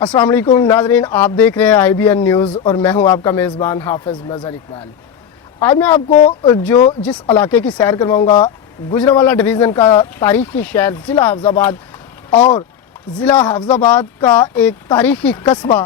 अस्सलाम वालेकुम नाज़रीन, आप देख रहे हैं IBN न्यूज़ और मैं हूं आपका मेज़बान हाफिज़ मज़हर इकबाल। आज मैं आपको जिस इलाके की सैर करवाऊंगा, गुजरांवाला डिवीज़न का तारीख़ी शहर ज़िला हाफ़िज़ाबाद और ज़िला हाफ़िज़ाबाद का एक तारीख़ी कस्बा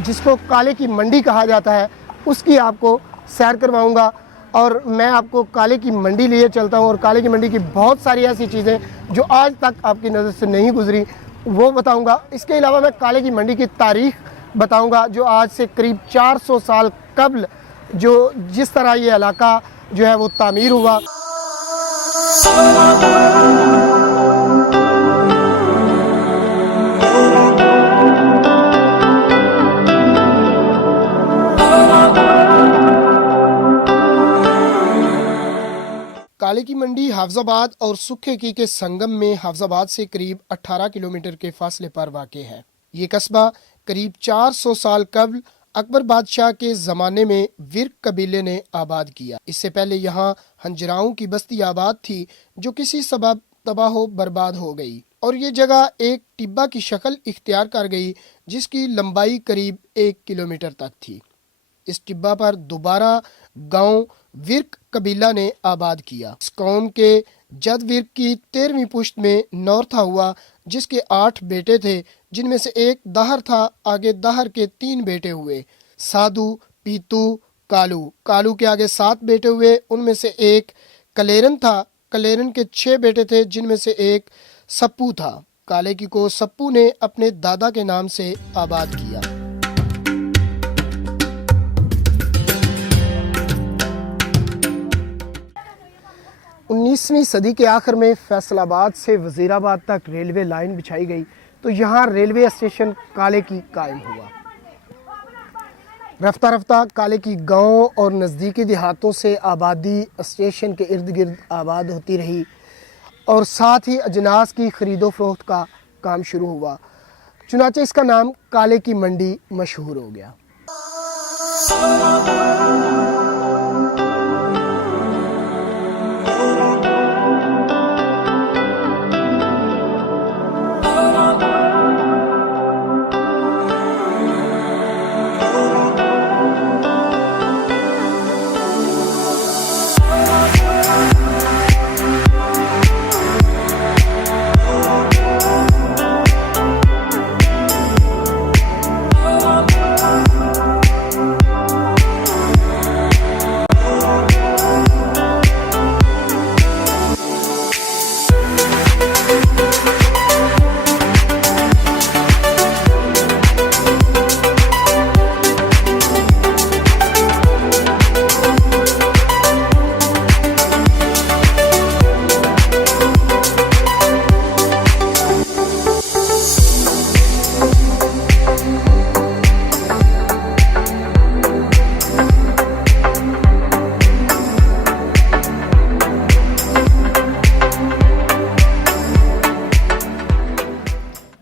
जिसको काले की मंडी कहा जाता है, उसकी आपको सैर करवाऊंगा। और मैं आपको काले की मंडी लिए चलता हूं और काले की मंडी की बहुत सारी ऐसी चीज़ें जो आज तक आपकी नज़र से नहीं गुजरी वो बताऊंगा। इसके अलावा मैं काले की मंडी की तारीख़ बताऊंगा, जो आज से करीब 400 साल कबल जिस तरह ये इलाका जो है वो तामीर हुआ। काले की मंडी हाफ़िज़ाबाद और सुखेकी के संगम में हाफ़िज़ाबाद से करीब 18 किलोमीटर के फासले पर वाक़ है। ये कस्बा करीब 400 साल कबल अकबर बादशाह के ज़माने में विर्क कबीले ने आबाद किया। इससे पहले यहाँ हंजराओं की बस्ती आबाद थी जो किसी सबब तबाह बर्बाद हो गई और ये जगह एक टिब्बा की शक्ल इख्तियार कर गई जिसकी लंबाई करीब 1 किलोमीटर तक थी। इस टिब्बा पर दोबारा गांव विर्क कबीला ने आबाद किया। इस कौम के जद विर्क की 13वीं पुश्त में नौरथा हुआ जिसके 8 बेटे थे, जिनमें से एक दाहर था। आगे दाहर के 3 बेटे हुए, साधु, पीतू, कालू। कालू के आगे 7 बेटे हुए, उनमें से एक कलेरन था। कलेरन के 6 बेटे थे, जिनमें से एक सप्पू था। काले की को सप्पू ने अपने दादा के नाम से आबाद किया। 19वीं सदी के आखिर में फैसलाबाद से वज़ीराबाद तक रेलवे लाइन बिछाई गई तो यहाँ रेलवे स्टेशन काले की कायम हुआ। रफ्ता रफ्ता काले की गाँव और नज़दीकी देहातों से आबादी स्टेशन के इर्द गिर्द आबाद होती रही और साथ ही अजनास की ख़रीदो फरोख्त का काम शुरू हुआ। चुनाचे इसका नाम काले की मंडी मशहूर हो गया।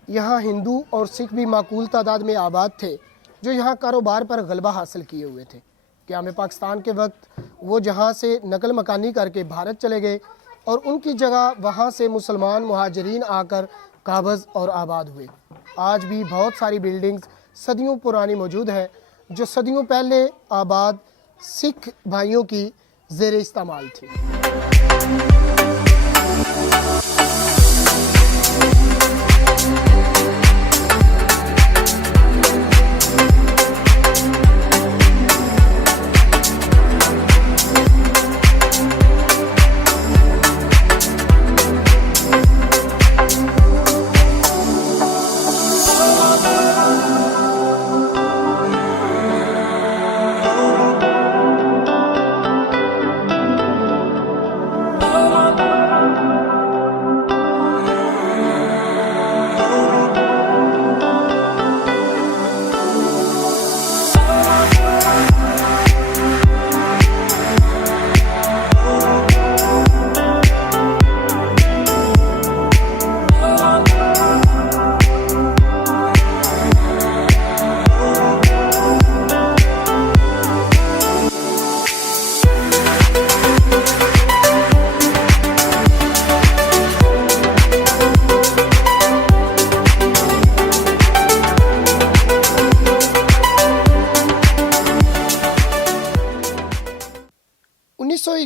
यहाँ हिंदू और सिख भी माकूल तादाद में आबाद थे जो यहाँ कारोबार पर गलबा हासिल किए हुए थे। क़याम पाकिस्तान के वक्त वो जहाँ से नकल मकानी करके भारत चले गए और उनकी जगह वहाँ से मुसलमान मुहाजिरीन आकर काबज़ और आबाद हुए। आज भी बहुत सारी बिल्डिंग्स सदियों पुरानी मौजूद है जो सदियों पहले आबाद सिख भाइयों की ज़ेर इस्तेमाल थी।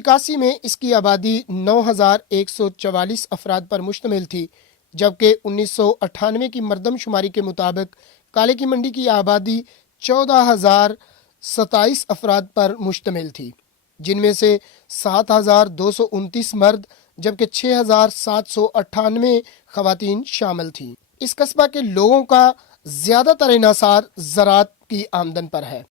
1981 में इसकी आबादी 9,144 अफराद पर मुश्तमिल थी, जबकि 1998 की मरदमशुमारी के मुताबिक काले की मंडी की आबादी 14,027 अफराद पर मुश्तमिल थी, जिनमें से 7,229 मर्द जबकि 6,798 खवातीन शामिल थीं। इस कस्बा के लोगों का ज्यादातर इन्हसार ज़राअत की आमदन पर है।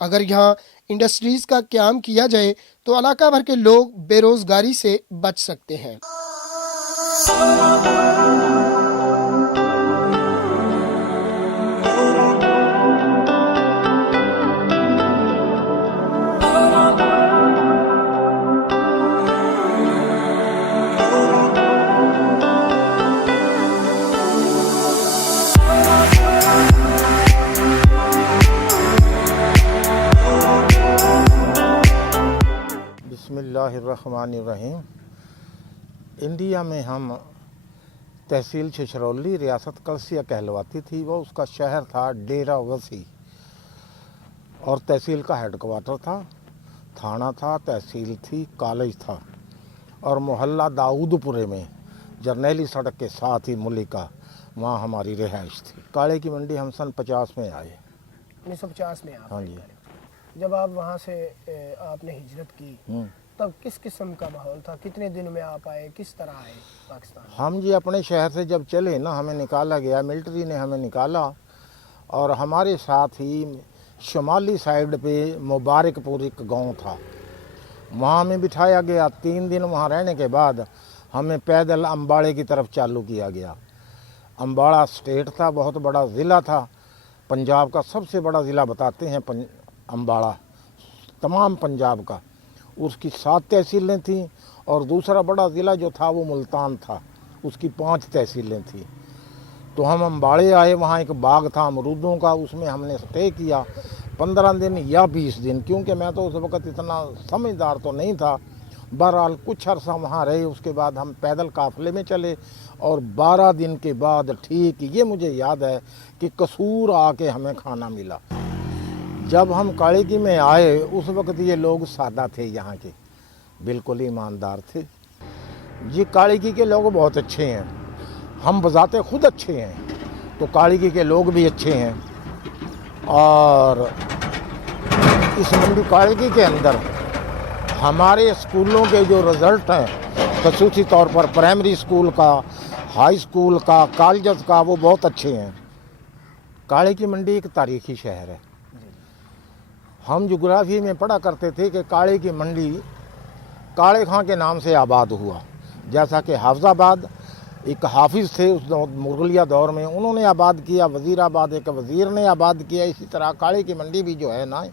अगर यहाँ इंडस्ट्रीज का क़याम किया जाए तो इलाका भर के लोग बेरोजगारी से बच सकते हैं। बिस्मिल्लाहिर्रहमानिर्रहीम। इंडिया में हम तहसील छिछरौली रियासत कलसिया कहलवाती थी, वो उसका शहर था डेरा वसी और तहसील का हेडक्वार्टर था, थाना था, तहसील थी, कॉलेज था और मोहल्ला दाऊदपुरे में जर्नैली सड़क के साथ ही मुलिका, वहाँ हमारी रिहाइश थी। काले की मंडी हम सन 50 में आए। 1950 में आप? हाँ जी। जब आप वहाँ से आपने हिजरत की तब किस किस्म का माहौल था? कितने दिन में आप आए, किस तरह आए पाकिस्तान? हम जी अपने शहर से जब चले ना, हमें निकाला गया, मिलिट्री ने हमें निकाला और हमारे साथ ही शुमाली साइड पे मुबारकपुर एक गांव था, वहाँ हमें बिठाया गया। 3 दिन वहाँ रहने के बाद हमें पैदल अम्बाड़े की तरफ चालू किया गया। अम्बाड़ा स्टेट था, बहुत बड़ा ज़िला था, पंजाब का सबसे बड़ा ज़िला बताते हैं अम्बाड़ा, तमाम पंजाब का। उसकी 7 तहसीलें थीं और दूसरा बड़ा ज़िला जो था वो मुल्तान था, उसकी 5 तहसीलें थीं। तो हम अम्बाड़े आए, वहाँ एक बाग था अमरूदों का, उसमें हमने स्टे किया 15 दिन या 20 दिन, क्योंकि मैं तो उस वक़्त इतना समझदार तो नहीं था। बहरहाल कुछ अर्सा वहाँ रहे, उसके बाद हम पैदल काफ़िले में चले और 12 दिन के बाद ठीक ये मुझे याद है कि कसूर आके हमें खाना मिला। जब हम कालेकी में आए उस वक्त ये लोग सादा थे, यहाँ के बिल्कुल ईमानदार थे जी। कालेकी के लोग बहुत अच्छे हैं, हम बजाते खुद अच्छे हैं, तो कालेकी के लोग भी अच्छे हैं। और इस मंडी कालेकी के अंदर हमारे स्कूलों के जो रिज़ल्ट हैं, खसूसी तौर पर प्राइमरी स्कूल का, हाई स्कूल का, कॉलेज का, वो बहुत अच्छे हैं। कालेकी मंडी एक तारीखी शहर है। हम जोग्राफी में पढ़ा करते थे कि काले की मंडी काले खां के नाम से आबाद हुआ, जैसा कि हाफजाबाद एक हाफिज़ थे उस मुगलिया दौर में, उन्होंने आबाद किया, वज़ीराबाद एक वज़ीर ने आबाद किया। इसी तरह काले की मंडी भी जो है ना,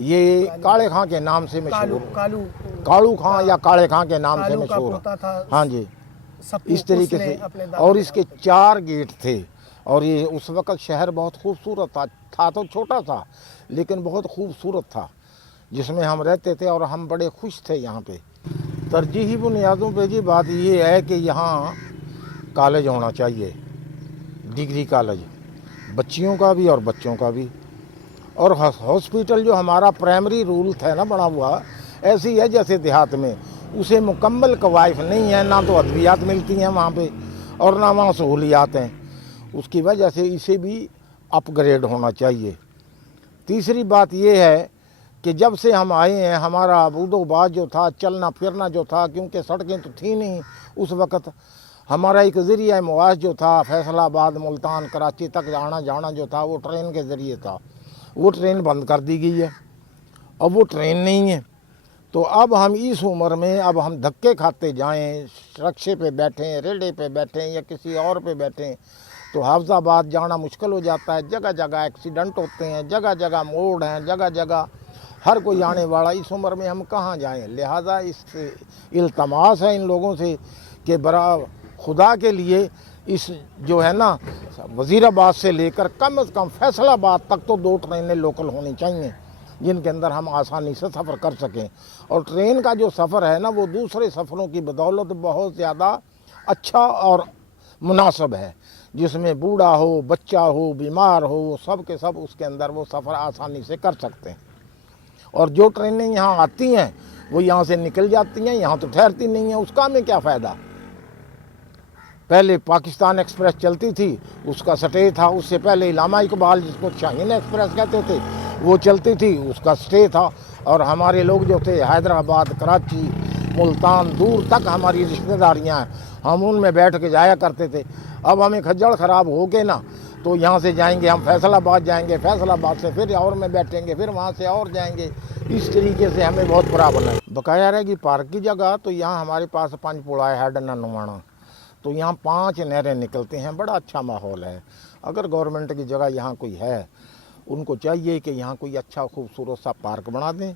ये काले खां के नाम से मशहूर, कालू खां या काले खां के नाम से मशहूर। हाँ जी, इस तरीके से। और इसके 4 गेट थे और ये उस वक़्त शहर बहुत खूबसूरत था तो छोटा था लेकिन बहुत खूबसूरत था, जिसमें हम रहते थे और हम बड़े खुश थे यहाँ पे। तरजीही बुनियादों पे जी बात ये है कि यहाँ कॉलेज होना चाहिए, डिग्री कॉलेज, बच्चियों का भी और बच्चों का भी। और हॉस्पिटल जो हमारा प्राइमरी रूल था ना बना हुआ, ऐसी है जैसे देहात में, उसे मुकम्मल कवायफ नहीं है, ना तो अद्वियात मिलती हैं वहाँ पे और ना वहाँ सहूलियात हैं। उसकी वजह से इसे भी अपग्रेड होना चाहिए। तीसरी बात यह है कि जब से हम आए हैं हमारा बूदोबाद जो था, चलना फिरना जो था, क्योंकि सड़कें तो थी नहीं उस वक़्त, हमारा एक ज़रिया मुआश जो था फैसलाबाद, मुल्तान, कराची तक आना जाना जो था वो ट्रेन के ज़रिए था। वो ट्रेन बंद कर दी गई है, अब वो ट्रेन नहीं है। तो अब हम इस उम्र में अब हम धक्के खाते जाएं, रक्शे पे बैठें, रेड़े पे बैठें या किसी और पे बैठें, तो हाफजाबाद जाना मुश्किल हो जाता है। जगह जगह एक्सीडेंट होते हैं, जगह जगह मोड़ हैं, जगह जगह हर कोई आने वाला। इस उम्र में हम कहाँ जाएं? लिहाजा इससे इल्तमास है इन लोगों से कि बरा खुदा के लिए इस जो है ना वज़ीराबाद से लेकर कम से कम फैसलाबाद तक तो 2 ट्रेनें लोकल होनी चाहिए, जिनके अंदर हम आसानी से सफ़र कर सकें। और ट्रेन का जो सफ़र है ना वो दूसरे सफ़रों की बदौलत बहुत ज़्यादा अच्छा और मुनासिब है, जिसमें बूढ़ा हो, बच्चा हो, बीमार हो, सब के सब उसके अंदर वो सफ़र आसानी से कर सकते हैं। और जो ट्रेनें यहाँ आती हैं वो यहाँ से निकल जाती हैं, यहाँ तो ठहरती नहीं हैं, उसका हमें क्या फ़ायदा। पहले पाकिस्तान एक्सप्रेस चलती थी, उसका स्टे था। उससे पहले इलामा इकबाल, जिसको शाहीन एक्सप्रेस कहते थे, वो चलती थी, उसका स्टे था। और हमारे लोग जो थे हैदराबाद, कराची, मुल्तान, दूर तक हमारी रिश्तेदारियाँ हैं, हम उनमें बैठ के जाया करते थे। अब हमें खज्जल ख़राब हो के ना, तो यहाँ से जाएंगे हम फैसलाबाद जाएंगे, फैसलाबाद से फिर और में बैठेंगे, फिर वहाँ से और जाएंगे। इस तरीके से हमें बहुत प्रॉब्लम है। बकाया रहेगी पार्क की जगह, तो यहाँ हमारे पास पंचपुड़ा है, हेड ननुवाना, तो यहाँ 5 नहरें निकलते हैं, बड़ा अच्छा माहौल है। अगर गवर्नमेंट की जगह यहाँ कोई है, उनको चाहिए कि यहाँ कोई अच्छा खूबसूरत सा पार्क बना दें,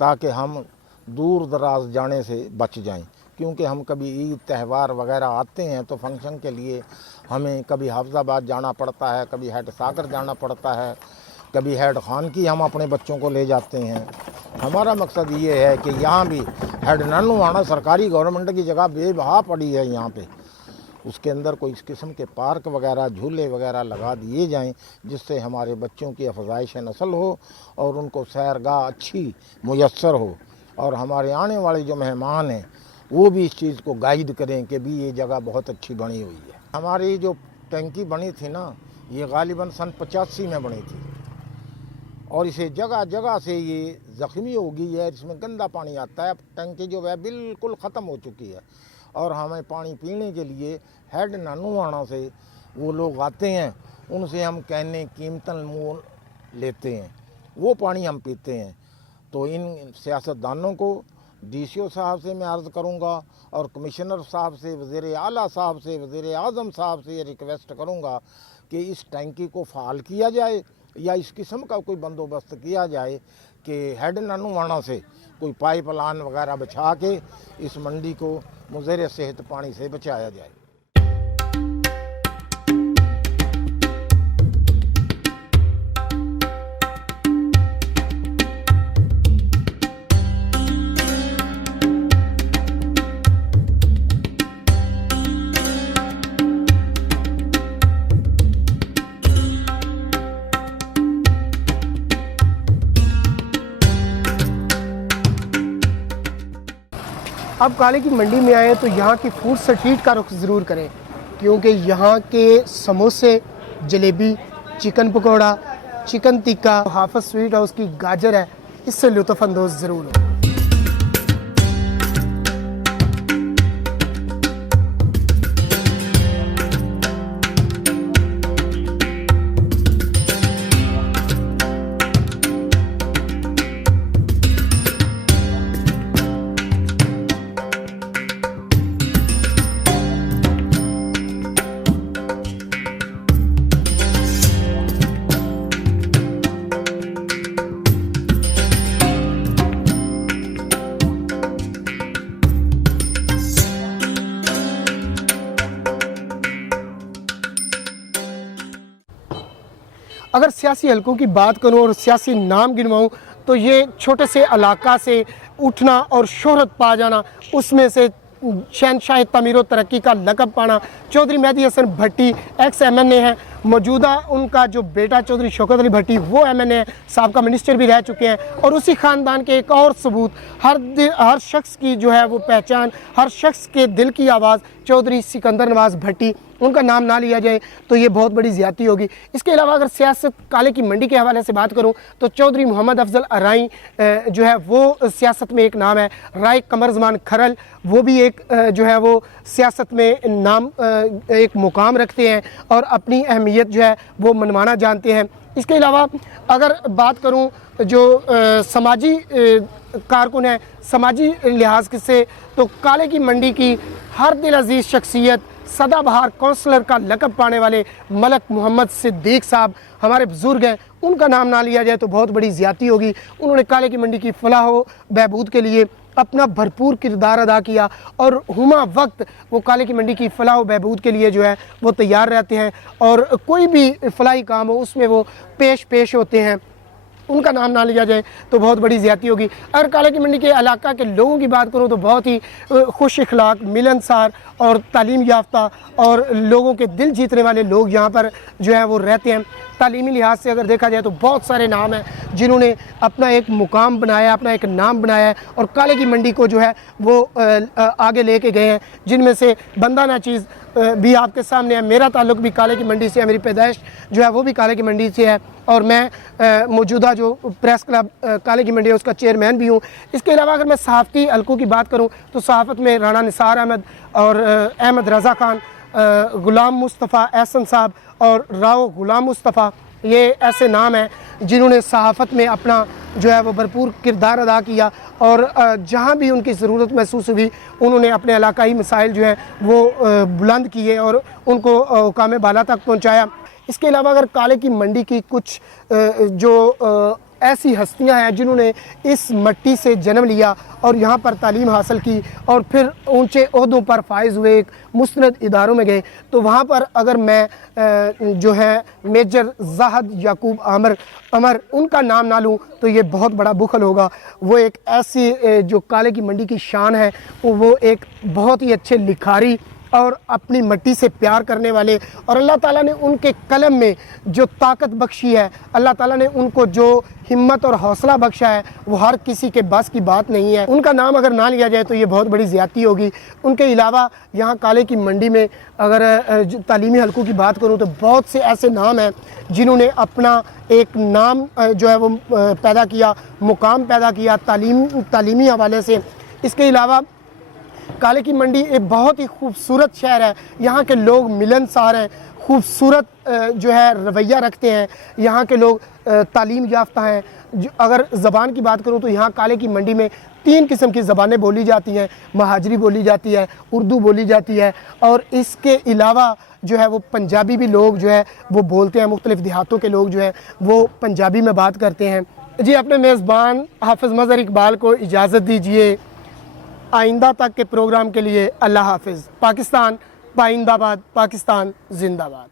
ताकि हम दूर दराज जाने से बच जाएं। क्योंकि हम कभी ईद त्यौहार वगैरह आते हैं तो फंक्शन के लिए हमें कभी हाफजाबाद जाना पड़ता है, कभी हेड सागर जाना पड़ता है, कभी हेड खान की हम अपने बच्चों को ले जाते हैं। हमारा मकसद ये है कि यहाँ भी हेड ननुवाना सरकारी गवर्नमेंट की जगह बेबहा पड़ी है यहाँ पे, उसके अंदर कोई इस किस्म के पार्क वगैरह, झूले वगैरह लगा दिए जाएं, जिससे हमारे बच्चों की अफजाइश नस्ल हो और उनको सैरगाह अच्छी मुयस्सर हो। और हमारे आने वाले जो मेहमान हैं वो भी इस चीज़ को गाइड करें कि भी ये जगह बहुत अच्छी बनी हुई है। हमारी जो टंकी बनी थी ना, ये गालिबन सन 85 में बनी थी, और इसे जगह जगह से ये ज़ख्मी हो गई है, इसमें गंदा पानी आता है। टंकी जो है बिल्कुल ख़त्म हो चुकी है, और हमें पानी पीने के लिए हेड ननुवाना से वो लोग आते हैं, उनसे हम कहने कीमतन मोल लेते हैं, वो पानी हम पीते हैं। तो इन सियासतदानों को, DCO साहब से मैं अर्ज़ करूंगा, और कमिश्नर साहब से, वज़ीर आला साहब से, वज़ीर आज़म साहब से ये रिक्वेस्ट करूंगा कि इस टैंकी को फ़ाल किया जाए, या इस किस्म का कोई बंदोबस्त किया जाए कि हेड ननुवाना से कोई पाइप लाइन वगैरह बिछा के इस मंडी को मुज़र सेहत पानी से बचाया जाए। अब काले की मंडी में आए तो यहाँ की फूड स्ट्रीट का रुख ज़रूर करें, क्योंकि यहाँ के समोसे, जलेबी, चिकन पकौड़ा, चिकन टिक्का, हाफिज़ स्वीट हाउस की गाजर है, इससे लुत्फ़अंदोज़ ज़रूर हो। अगर सियासी हलकों की बात करूं और सियासी नाम गिनवाऊं तो ये छोटे से इलाका से उठना और शोहरत पा जाना, उसमें से शहनशाह तमीर तरक्की का लक़ब पाना। चौधरी मेहदी हसन भट्टी एक्स MNA है, मौजूदा उनका जो बेटा चौधरी शौकत अली भट्टी वो MNA है, साबका मिनिस्टर भी रह चुके हैं। और उसी ख़ानदान के एक और सबूत, हर शख्स की जो है वो पहचान, हर शख्स के दिल की आवाज़ चौधरी सिकंदर नवाज़ भट्टी, उनका नाम ना लिया जाए तो ये बहुत बड़ी ज़्यादती होगी। इसके अलावा अगर सियासत काले की मंडी के हवाले से बात करूं तो चौधरी मोहम्मद अफजल अराई जो है वो सियासत में एक नाम है। राय कमरजमान खरल वो भी एक जो है वो सियासत में नाम एक मुकाम रखते हैं और अपनी अहमियत जो है वो मनवाना जानते हैं। इसके अलावा अगर बात करूं जो समाजी कारकुन है, समाजी लिहाज से, तो काले की मंडी की हर दिल अजीज़ शख्सियत, सदाबहार काउंसलर का लक़ब पाने वाले मलक मोहम्मद सिद्दीक साहब हमारे बुज़ुर्ग हैं, उनका नाम ना लिया जाए तो बहुत बड़ी ज़्यादती होगी। उन्होंने काले की मंडी की फलाह व बहबूद के लिए अपना भरपूर किरदार अदा किया और हुमा वक्त वो काले की मंडी की फलाह व बहबूद के लिए जो है वो तैयार रहते हैं और कोई भी फलाही काम हो उसमें वो पेश होते हैं। उनका नाम ना लिया जाए तो बहुत बड़ी ज़्यादती होगी। अगर काले की मंडी के इलाका के लोगों की बात करूं तो बहुत ही खुश इखलाक, मिलनसार और तालीम याफ्ता और लोगों के दिल जीतने वाले लोग यहाँ पर जो है वो रहते हैं। तालीमी लिहाज से अगर देखा जाए तो बहुत सारे नाम हैं जिन्होंने अपना एक मुकाम बनाया, अपना एक नाम बनाया है और काले की मंडी को जो है वो आगे लेके गए हैं, जिनमें से बंदा नाचीज़ भी आपके सामने है। मेरा ताल्लुक़ भी काले की मंडी से है, मेरी पैदाइश जो है वो भी काले की मंडी से है और मैं मौजूदा जो प्रेस क्लब काले की मंडी है उसका चेयरमैन भी हूँ। इसके अलावा अगर मैं सहाफ़ती हलकों की बात करूँ तो सहाफ़त में राणा निसार अहमद और अहमद रज़ा खान, ग़ुलाम मुस्तफ़ा एहसन साहब और राव ग़ुलाम मुस्तफ़ा, ये ऐसे नाम हैं जिन्होंने सहाफ़त में अपना जो है वो भरपूर किरदार अदा किया और जहाँ भी उनकी ज़रूरत महसूस हुई उन्होंने अपने इलाकाई मसाइल जो हैं वो बुलंद किए और उनको हुकाम बाला तक पहुँचाया। इसके अलावा अगर काले की मंडी की कुछ जो ऐसी हस्तियां हैं जिन्होंने इस मिट्टी से जन्म लिया और यहाँ पर तालीम हासिल की और फिर ऊंचे ओहदों पर फाइज हुए, एक मुस्तनद इदारों में गए, तो वहाँ पर अगर मैं जो है मेजर ज़ाहद याकूब अमर उनका नाम ना लूँ तो ये बहुत बड़ा बुखल होगा। वो एक ऐसी जो काले की मंडी की शान है, वो एक बहुत ही अच्छे लिखारी और अपनी मिट्टी से प्यार करने वाले, और अल्लाह ताला ने उनके कलम में जो ताकत बख्शी है, अल्लाह ताला ने उनको जो हिम्मत और हौसला बख्शा है, वो हर किसी के बस की बात नहीं है। उनका नाम अगर ना लिया जाए तो ये बहुत बड़ी ज़्यादती होगी। उनके अलावा यहाँ काले की मंडी में अगर तालीमी हलकों की बात करूँ तो बहुत से ऐसे नाम हैं जिन्होंने अपना एक नाम जो है वो पैदा किया, मुकाम पैदा किया तालीमी हवाले से। इसके अलावा काले की मंडी एक बहुत ही खूबसूरत शहर है, यहाँ के लोग मिलनसार हैं, खूबसूरत जो है रवैया रखते हैं, यहाँ के लोग तालीम याफ्ता हैं। अगर ज़बान की बात करूँ तो यहाँ काले की मंडी में 3 किस्म की ज़बानें बोली जाती हैं, महाजरी बोली जाती है, उर्दू बोली जाती है और इसके अलावा जो है वो पंजाबी भी लोग जो है वो बोलते हैं। मुख्तलिफ़ देहातों के लोग जो हैं वो पंजाबी में बात करते हैं। जी, अपने मेज़बान हाफ़िज़ मज़हर इकबाल को इजाज़त दीजिए। आइंदा तक के प्रोग्राम के लिए अल्लाह हाफिज़। पाकिस्तान पाइंदाबाद, पाकिस्तान जिंदाबाद।